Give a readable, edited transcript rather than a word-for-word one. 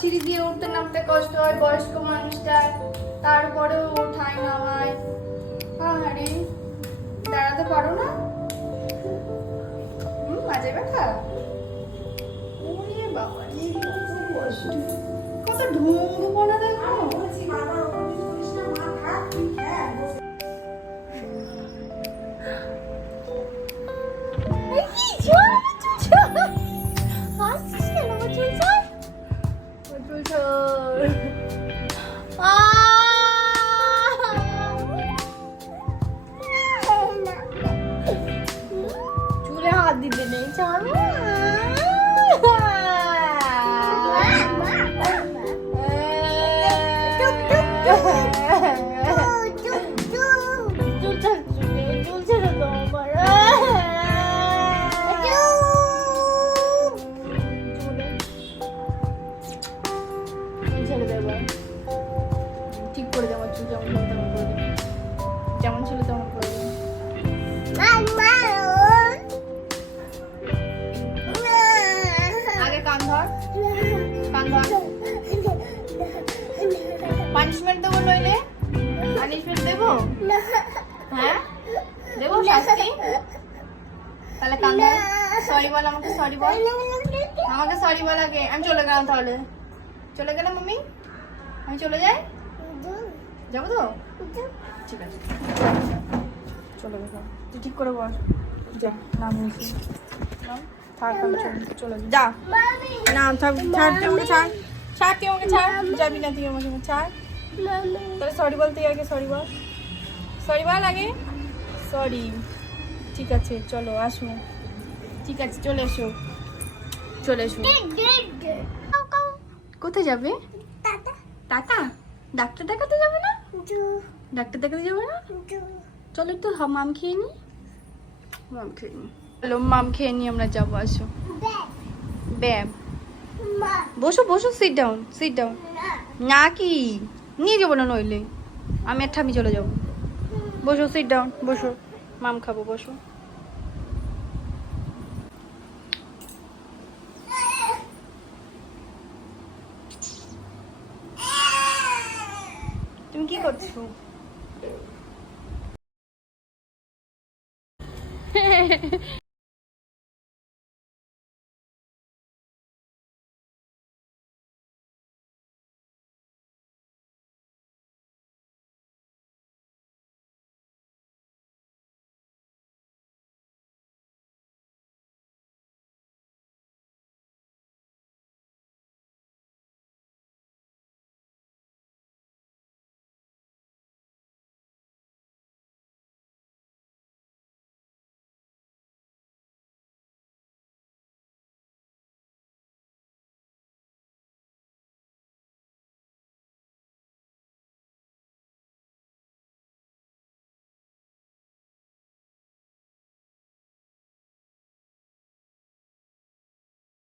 সিঁড়ি দিয়ে উঠতে নামতে কষ্ট হয় বয়স্ক মানুষটার, তারপরেও ওঠায় নামায়। আরে দাঁড়াতে পারো না? মাঝে ব্যথা? ওরে বাবা রে, কত কষ্ট, কত ঢুঙ্গুপনা দেখো। চুলে হাত দিতে নেই, চলো। ঠিক করে দেবো চুল, যেমন তেমন করে দেবো, যেমন ছিল তেমন করে দেবো। আগে কান ধর, কান ধর। পানিশমেন্ট দেবো নইলে? পানিশমেন্ট দেবো? হ্যাঁ দেবো শাস্তি? তাহলে কান ধর, সরি বল আমাকে, সরি বল আমাকে, সরি বল আগে। আমি চলে গেলাম তাহলে, চলে গেলাম মামি, আমি চলে যাই, যাবো তো? ঠিক আছে চলে গেলাম, তুই ঠিক করে বল। যা নাম নিয়েছি, থাক আমি চলে যা। না থাক, ছাড় তুই আমাকে, ছাড় ছাড়, তুই আমাকে ছাড়, যাবি না তুই আমাকে, ছাড়। তাহলে সরি বল, তুই আগে সরি বল, সরি বল আগে, সরি। ঠিক আছে চলো আসো, ঠিক আছে চলে এসো, চলে এসো। কোথায় যাবে? টাটা? ডাক্তার দেখাতে যাবে না? ডাক্তার দেখাতে যাবে না? চলো একটু মাম খেয়ে নি, মাম খেয়ে নি, চলো মাম খেয়ে নি, আমরা যাবো, আসো। ব্যাম, বসো বসো, সিট ডাউন, সিট ডাউন। না কি নিয়ে যাবো না নইলে, আমি আর ঠামি চলে যাবো। বসো, সিট ডাউন, বসো, মাম খাবো, বসো। তুমি কি করছো?